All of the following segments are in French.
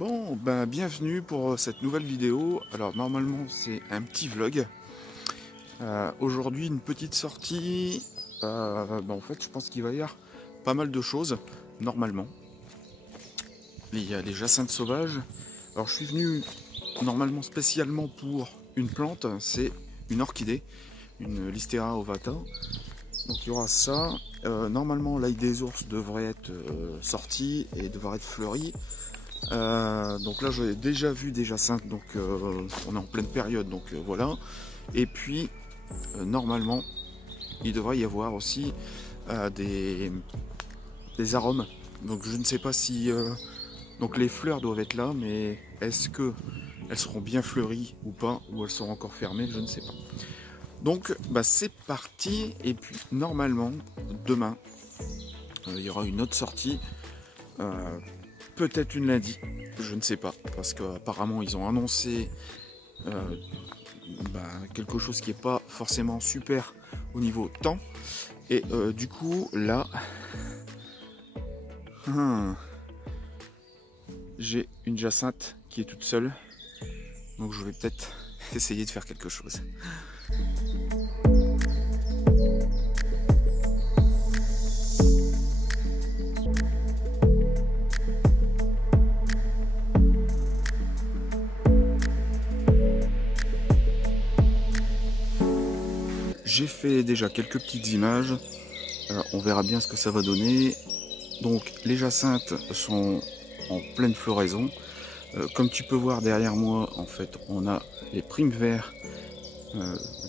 Bon, ben bienvenue pour cette nouvelle vidéo. Alors normalement c'est un petit vlog. Aujourd'hui une petite sortie. En fait je pense qu'il va y avoir pas mal de choses normalement. Il y a les jacinthes sauvages. Alors je suis venu normalement spécialement pour une plante, c'est une orchidée, une Listera ovata. Donc il y aura ça. Normalement l'ail des ours devrait être sorti et devrait être fleuri. Donc là j'ai déjà vu des jacinthes, donc on est en pleine période, donc voilà. Et puis normalement il devrait y avoir aussi des arômes. Donc je ne sais pas si donc les fleurs doivent être là, mais est-ce que elles seront bien fleuries ou pas, ou elles seront encore fermées, je ne sais pas. Donc c'est parti. Et puis normalement demain il y aura une autre sortie. Peut-être une lundi, je ne sais pas, parce qu'apparemment ils ont annoncé quelque chose qui n'est pas forcément super au niveau temps. Et du coup là, j'ai une jacinthe qui est toute seule, donc je vais peut-être essayer de faire quelque chose. J'ai fait déjà quelques petites images, on verra bien ce que ça va donner. Donc les jacinthes sont en pleine floraison. Comme tu peux voir derrière moi, en fait, on a les primes verts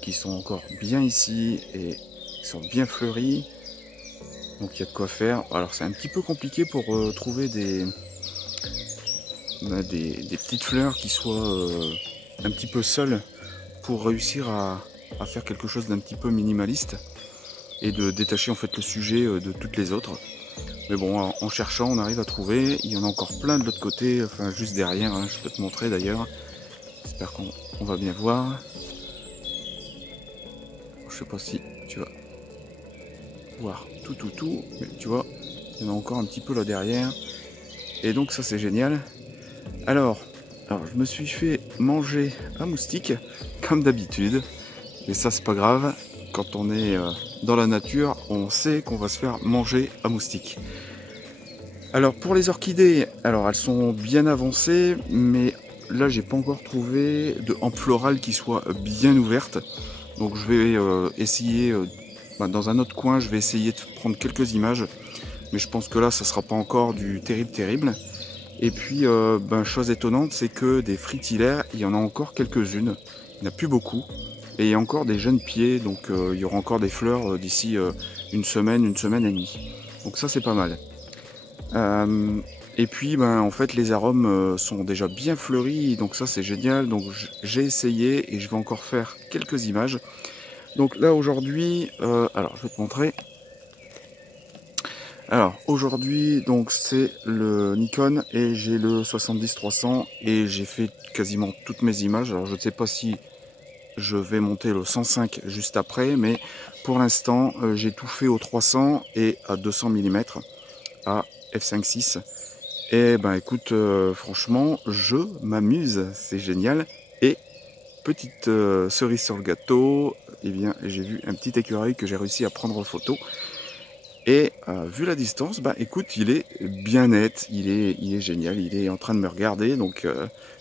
qui sont encore bien ici et qui sont bien fleuris. Donc il y a de quoi faire. Alors c'est un petit peu compliqué pour trouver des petites fleurs qui soient un petit peu seules pour réussir à faire quelque chose d'un petit peu minimaliste et de détacher en fait le sujet de toutes les autres. Mais bon, en cherchant, on arrive à trouver. Il y en a encore plein de l'autre côté, enfin juste derrière, hein, je peux te montrer d'ailleurs. J'espère qu'on va bien voir. Je sais pas si tu vas voir tout, mais tu vois, il y en a encore un petit peu là derrière. Et donc ça c'est génial. Alors je me suis fait manger un moustique, comme d'habitude. Et ça c'est pas grave, quand on est dans la nature, on sait qu'on va se faire manger un moustique. Alors pour les orchidées, alors elles sont bien avancées, mais là j'ai pas encore trouvé de hampe florale qui soit bien ouverte. Donc je vais essayer, dans un autre coin, je vais essayer de prendre quelques images. Mais je pense que là ça sera pas encore du terrible. Et puis chose étonnante, c'est que des fritillaires, il y en a encore quelques-unes. Il n'y en a plus beaucoup. Et il y a encore des jeunes pieds, donc il y aura encore des fleurs d'ici une semaine et demie. Donc ça c'est pas mal. Et puis en fait les arômes sont déjà bien fleuris, donc ça c'est génial. Donc j'ai essayé et je vais encore faire quelques images. Donc là aujourd'hui, alors je vais te montrer. Alors aujourd'hui donc c'est le Nikon et j'ai le 70-300 et j'ai fait quasiment toutes mes images. Alors je ne sais pas si je vais monter le 105 juste après, mais pour l'instant j'ai tout fait au 300 et à 200 mm à f5.6. Et écoute, franchement je m'amuse, c'est génial. Et petite cerise sur le gâteau, j'ai vu un petit écureuil que j'ai réussi à prendre en photo. Et vu la distance, écoute, il est bien net, il est génial, il est en train de me regarder, donc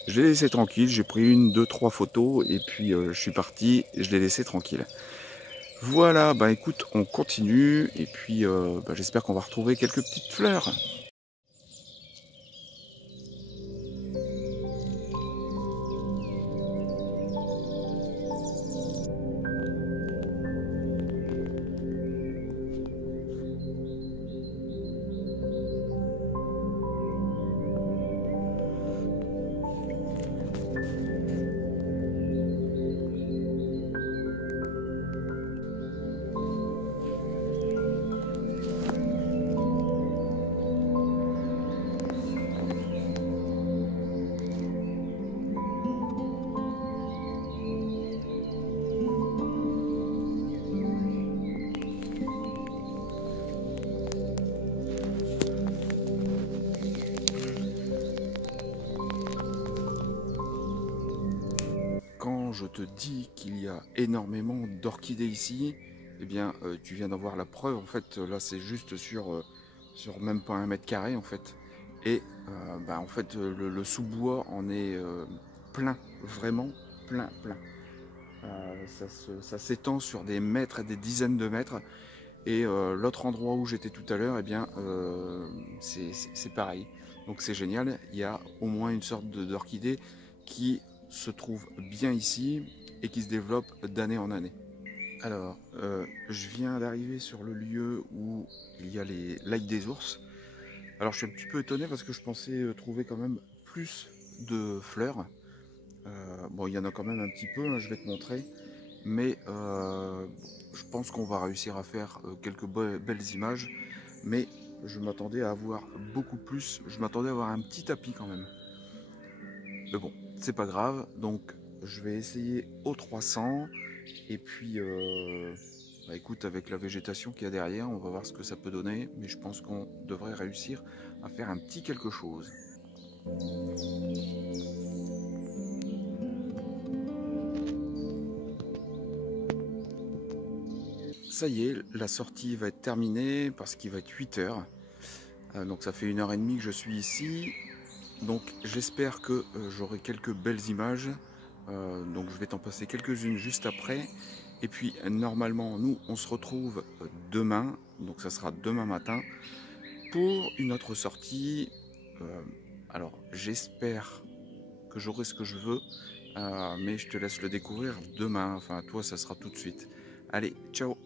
je l'ai laissé tranquille, j'ai pris une, deux, trois photos, et puis je suis parti, et je l'ai laissé tranquille. Voilà, écoute, on continue, et puis j'espère qu'on va retrouver quelques petites fleurs. te dis qu'il y a énormément d'orchidées ici, eh bien tu viens d'avoir la preuve. En fait là c'est juste sur même pas 1 m² en fait. Et en fait le sous-bois en est plein, vraiment plein. Ça s'étend sur des mètres et des dizaines de mètres. Et l'autre endroit où j'étais tout à l'heure, eh bien c'est pareil. Donc c'est génial, il y a au moins une sorte d'orchidée qui se trouve bien ici et qui se développe d'année en année. Alors, je viens d'arriver sur le lieu où il y a les lacs des ours. Alors je suis un petit peu étonné parce que je pensais trouver quand même plus de fleurs. Bon, il y en a quand même un petit peu, hein, je vais te montrer. Mais je pense qu'on va réussir à faire quelques belles images. Mais je m'attendais à avoir beaucoup plus. Je m'attendais à avoir un petit tapis quand même. Mais bon, c'est pas grave. Donc je vais essayer au 300. Et puis, écoute, avec la végétation qu'il y a derrière, on va voir ce que ça peut donner. Mais je pense qu'on devrait réussir à faire un petit quelque chose. Ça y est, la sortie va être terminée parce qu'il va être 8 h. Donc ça fait 1 h 30 que je suis ici. Donc j'espère que j'aurai quelques belles images. Donc je vais t'en passer quelques-unes juste après. Et puis normalement, nous, on se retrouve demain. Donc ça sera demain matin pour une autre sortie. Alors j'espère que j'aurai ce que je veux. Mais je te laisse le découvrir demain. Enfin, toi, ça sera tout de suite. Allez, ciao!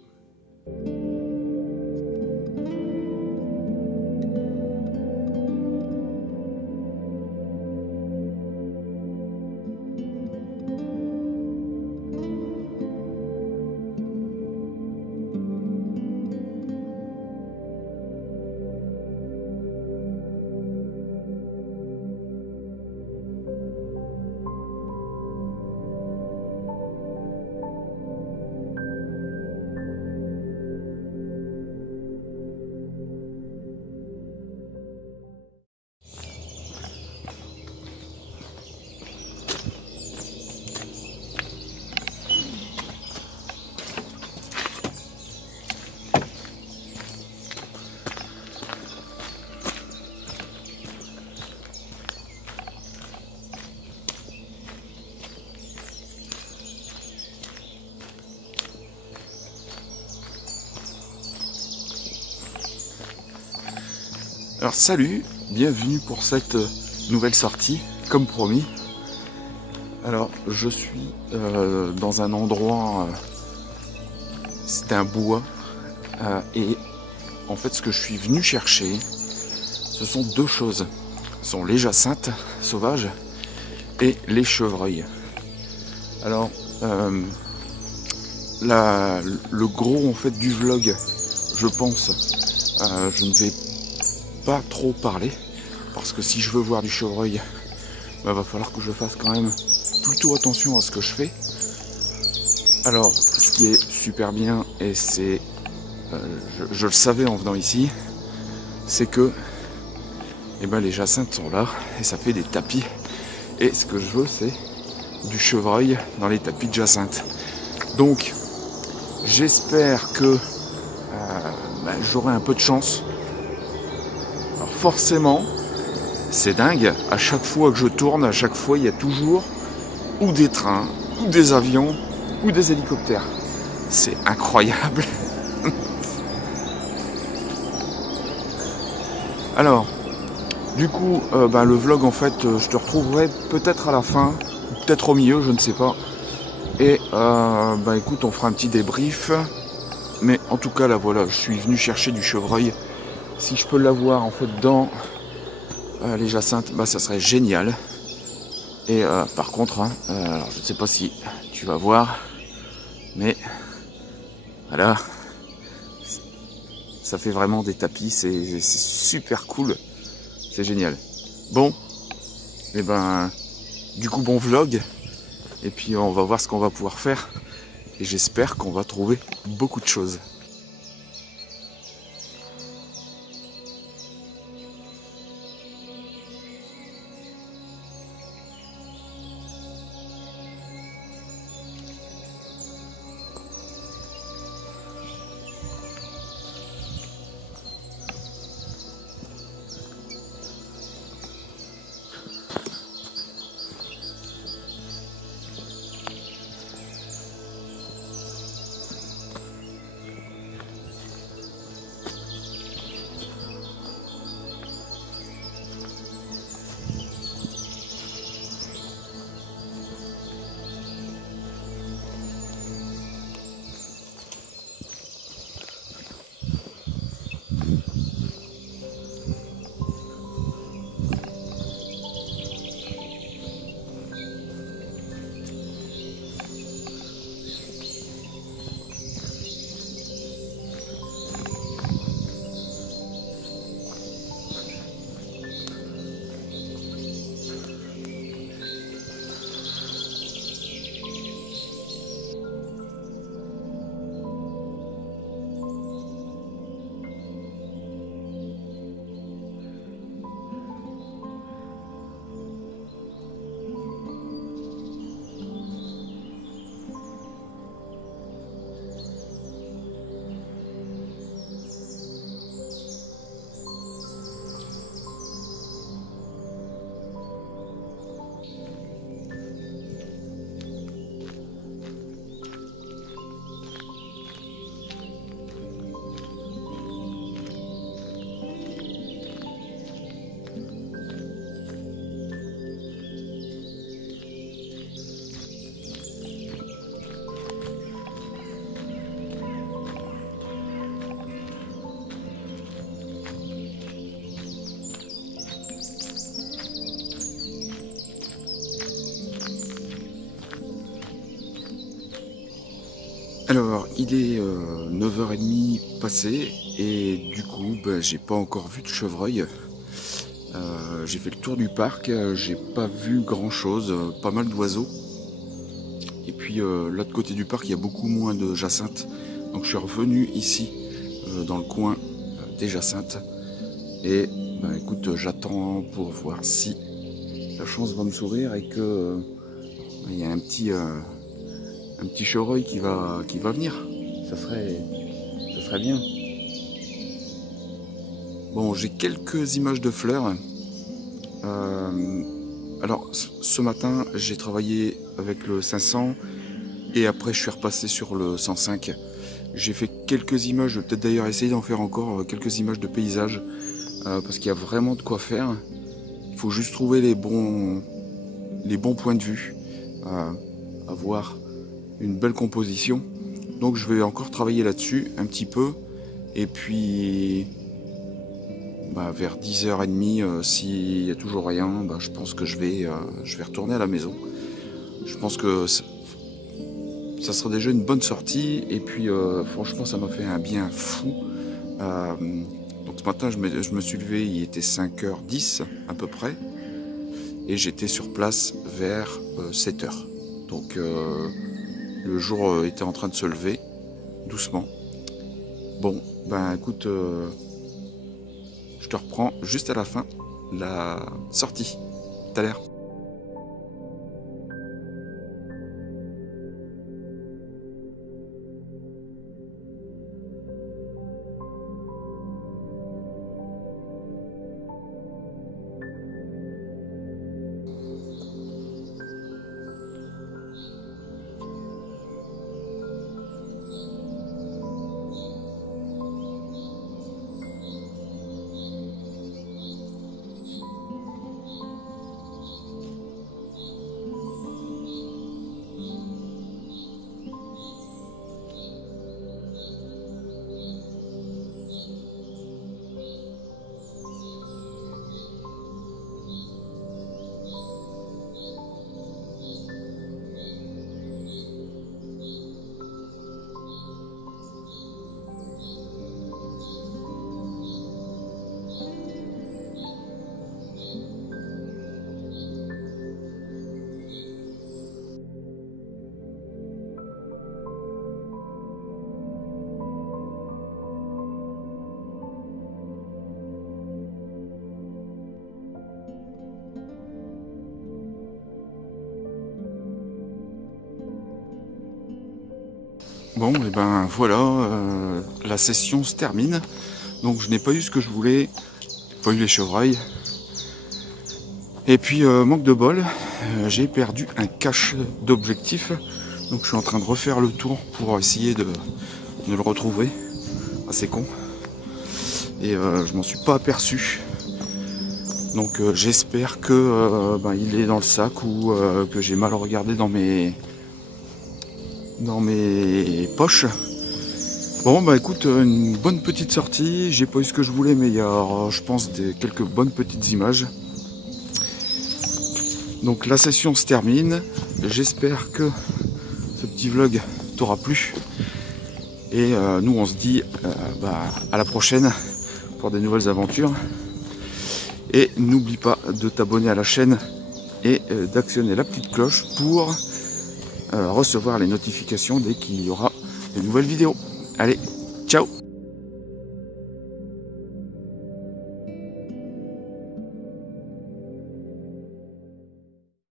Alors salut, bienvenue pour cette nouvelle sortie, comme promis. Alors je suis dans un endroit, c'est un bois, et en fait ce que je suis venu chercher, ce sont deux choses. Ce sont les jacinthes sauvages et les chevreuils. Alors le gros en fait du vlog, je pense, je ne vais pas trop parler parce que si je veux voir du chevreuil, va falloir que je fasse quand même plutôt attention à ce que je fais. Alors ce qui est super bien, et c'est je le savais en venant ici, c'est que les jacinthes sont là et ça fait des tapis, et ce que je veux c'est du chevreuil dans les tapis de jacinthe. Donc j'espère que j'aurai un peu de chance. Alors forcément, c'est dingue, à chaque fois que je tourne, à chaque fois il y a toujours ou des trains, ou des avions, ou des hélicoptères. C'est incroyable. Alors, du coup, le vlog en fait, je te retrouverai peut-être à la fin, peut-être au milieu, je ne sais pas. Et écoute, on fera un petit débrief. Mais en tout cas, là voilà, je suis venu chercher du chevreuil. Si je peux l'avoir en fait dans les jacinthes, ça serait génial. Et par contre, alors je ne sais pas si tu vas voir, mais voilà, ça fait vraiment des tapis, c'est super cool, c'est génial. Bon, et du coup bon vlog, et puis on va voir ce qu'on va pouvoir faire, et j'espère qu'on va trouver beaucoup de choses. Alors, il est 9h30 passé et du coup, j'ai pas encore vu de chevreuil. J'ai fait le tour du parc, j'ai pas vu grand chose, pas mal d'oiseaux. Et puis l'autre côté du parc, il y a beaucoup moins de jacinthes. Donc je suis revenu ici, dans le coin des jacinthes. Et écoute, j'attends pour voir si la chance va me sourire et que il y a un petit chevreuil qui va venir. Ça serait bien. Bon, j'ai quelques images de fleurs. Alors, ce matin, j'ai travaillé avec le 500 et après, je suis repassé sur le 105. J'ai fait quelques images, je vais peut-être d'ailleurs essayer d'en faire encore quelques images de paysages parce qu'il y a vraiment de quoi faire. Il faut juste trouver les bons points de vue, avoir une belle composition. Donc, je vais encore travailler là-dessus un petit peu et puis vers 10h30, s'il n'y a toujours rien, je pense que je vais retourner à la maison. Je pense que ça sera déjà une bonne sortie et puis franchement ça m'a fait un bien fou. Donc ce matin je me suis levé, il était 5h10 à peu près et j'étais sur place vers 7h. Donc le jour était en train de se lever doucement. Bon, écoute, je te reprends juste à la fin la sortie. Tout à l'heure. Bon, et voilà, la session se termine. Donc je n'ai pas eu ce que je voulais, pas eu les chevreuils. Et puis manque de bol, j'ai perdu un cache d'objectif. Donc je suis en train de refaire le tour pour essayer de le retrouver. Ah, c'est con. Et je m'en suis pas aperçu. Donc j'espère que il est dans le sac ou que j'ai mal regardé dans mes poches. Bon écoute, une bonne petite sortie, j'ai pas eu ce que je voulais mais il y a je pense quelques bonnes petites images. Donc la session se termine, j'espère que ce petit vlog t'aura plu et nous on se dit à la prochaine pour des nouvelles aventures et n'oublie pas de t'abonner à la chaîne et d'actionner la petite cloche pour recevoir les notifications dès qu'il y aura de nouvelles vidéos. Allez, ciao!